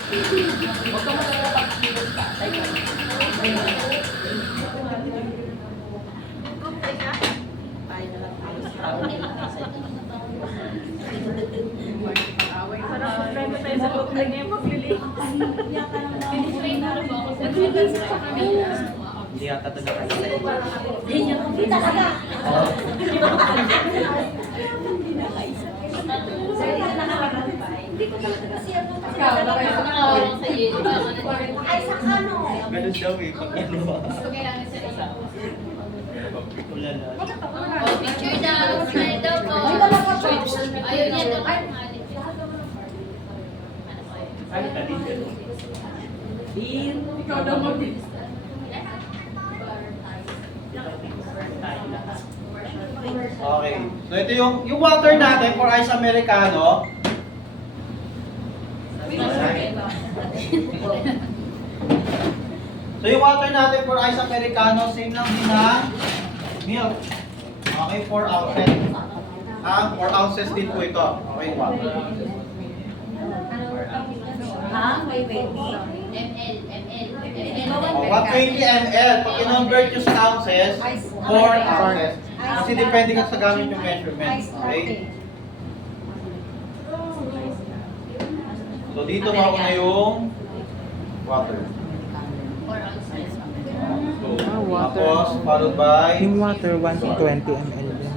Huwag ka magkakala pag-kilos ka. Hindi yata ito nakita. Hindi talaga. Hindi ko talaga kasi ano. Ay, sa kano. Ganun daw eh, pag ano ba? Wala na. Picture daw, smile daw po. Ayaw niya daw. Ay, talin ka doon. Ikaw daw mag-bilis. Okay. So ito yung water natin for ice americano. So yung water natin for ice americano, same lang din ng milk. Okay, 4 ounces. 4 ounces din po ito. Okay, yung water. May baby. Oh, 120 ml. Pag in-convert yung sa ounces, 4 ounces. Kasi depende ka sa gamit yung measurement. Okay? So dito mauna yung water. So, water. tapos followed by Yung water, 120 ml din.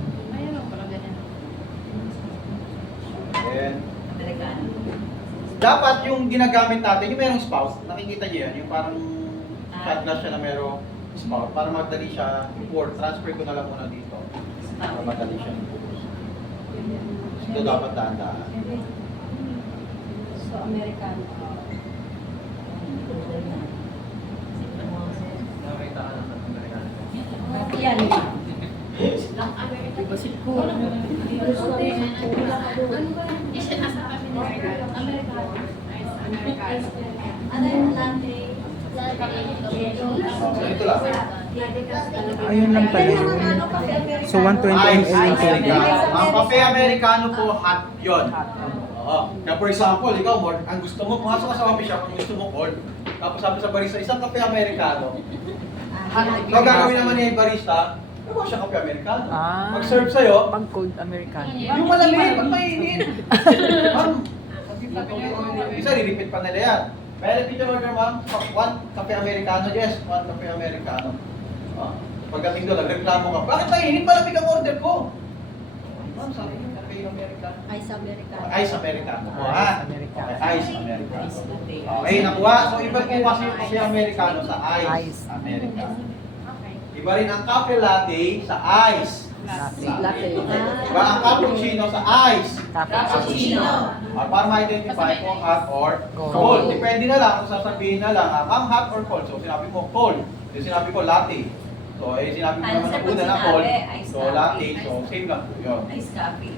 then, dapat yung ginagamit natin, yung merong spout, nakikita niyo yan, yung parang shot glass siya na merong spout, para madali siya import. Transfer ko na lang muna dito. Para madali siya import. Ito dapat dahan-dahan. So, American. Nakita ka naman ng Amerikano. Yan. Diba si Ko? Hindi siya nasa kami ni Ano yung latte? So ito lang. Ayun lang pala yun. So, 120 Ice ml yung tubig. Americano. Ang kape Americano po, hot yun. Oo. Kaya for example, ikaw, Mord, ang gusto mo, pumasok ka sa coffee shop, ang gusto mo cold. Tapos sabi sa barista, isang kape Americano. So gagawin naman niya yung barista, ano siya kape Americano? Ah. Mag-serve sa'yo, Pag cold Americano. yung malamig, pag mainit. Isa, riripit pa nila yan. May repeat yung order, ma'am. 1 kape Americano, yes, 1 kape Americano. Pagdating doon, nagreklamo ka, bakit mainit? Malamig ang order ko. Ma'am, sabi yung kape Americano. Ice American. Ice Americano po, ha? Ice Americano. Okay, Ice Americano. Okay, nakuha. So, iba po kasi yung kape Americano sa Ice Ice. Americano. Iba rin ang cafe latte sa ice. Latte. Iba ang cappuccino sa ice. Cappuccino. Para ma-identify kung hot or Cold. cold. Depende na lang kung sasabihin na lang, ma'am, hot or cold. So, sinabi mo cold. So, sinabi ko latte. So, sinabi mo naman Answer na una pag na cold. sinabi, ice So, latte. latte. So, same lang po yun. Ice coffee.